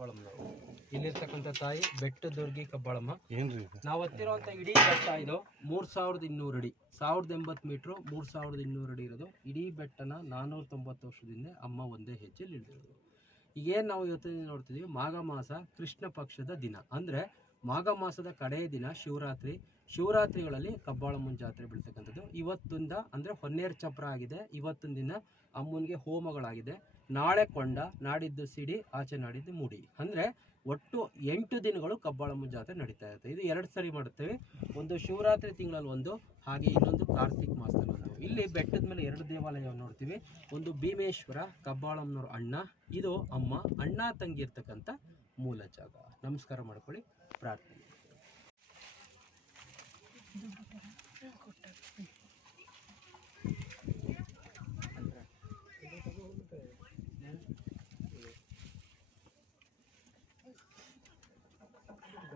ಕಬ್ಬಾಳಮ್ಮನವರು ಇಲ್ಲಿರ್ತಕ್ಕಂಥ ತಾಯಿ ಬೆಟ್ಟದುರ್ಗಿ ಕಬ್ಬಾಳಮ್ಮ. ಏನ್ರಿ ನಾವು ಹತ್ತಿರುವಂಥ ಇಡೀ ಬೆಟ್ಟ ಇದು ಮೂರು ಸಾವಿರದ ಇನ್ನೂರು ಅಡಿ. ಸಾವಿರದ ಎಂಬತ್ತು ಮೀಟ್ರು ಮೂರು ಸಾವಿರದ ಇನ್ನೂರು ಅಡಿ ಇರೋದು. ಇಡೀ ಬೆಟ್ಟನ ನಾನ್ನೂರ ತೊಂಬತ್ತು ವರ್ಷದಿಂದ ಅಮ್ಮ ಒಂದೇ ಹೆಜ್ಜೆಲಿ ಇಳಿದಿರೋದು. ಈಗೇನು ನಾವು ಇವತ್ತಿನ ನೋಡ್ತಿದ್ದೀವಿ ಮಾಘ ಮಾಸ ಕೃಷ್ಣ ಪಕ್ಷದ ದಿನ. ಅಂದರೆ ಮಾಘ ಮಾಸದ ಕಡೆಯ ದಿನ ಶಿವರಾತ್ರಿ. ಶಿವರಾತ್ರಿಗಳಲ್ಲಿ ಕಬ್ಬಾಳಮ್ಮನ ಜಾತ್ರೆ ಬೀಳ್ತಕ್ಕಂಥದ್ದು. ಇವತ್ತಿಂದ ಅಂದರೆ ಹೊನ್ನೇರ್ ಚಪ್ರ ಆಗಿದೆ. ಇವತ್ತಿನ ದಿನ ಅಮ್ಮನಿಗೆ ಹೋಮಗಳಾಗಿದೆ. ನಾಳೆ ಕೊಂಡ ನಾಡಿದ್ದು ಸಿಡಿ, ಆಚೆ ನಾಡಿದ್ದು ಮುಡಿ. ಅಂದರೆ ಒಟ್ಟು ಎಂಟು ದಿನಗಳು ಕಬ್ಬಾಳಮ್ಮ ಜಾತ್ರೆ ನಡೀತಾ ಇರುತ್ತೆ. ಇದು ಎರಡು ಸರಿ ಮಾಡುತ್ತೇವೆ. ಒಂದು ಶಿವರಾತ್ರಿ ತಿಂಗಳಲ್ಲಿ ಒಂದು, ಹಾಗೆ ಇನ್ನೊಂದು ಕಾರ್ತಿಕ್ ಮಾಸದಲ್ಲಿ ಒಂದು. ಇಲ್ಲಿ ಬೆಟ್ಟದ ಮೇಲೆ ಎರಡು ದೇವಾಲಯವನ್ನು ನೋಡ್ತೀವಿ. ಒಂದು ಭೀಮೇಶ್ವರ, ಕಬ್ಬಾಳಮ್ಮನವ್ರ ಅಣ್ಣ, ಇದು ಅಮ್ಮ, ಅಣ್ಣ ತಂಗಿ ಇರ್ತಕ್ಕಂಥ ಮೂಲ ಜಾಗ. ನಮಸ್ಕಾರ ಮಾಡ್ಕೊಳ್ಳಿ, ಪ್ರಾರ್ಥನೆ.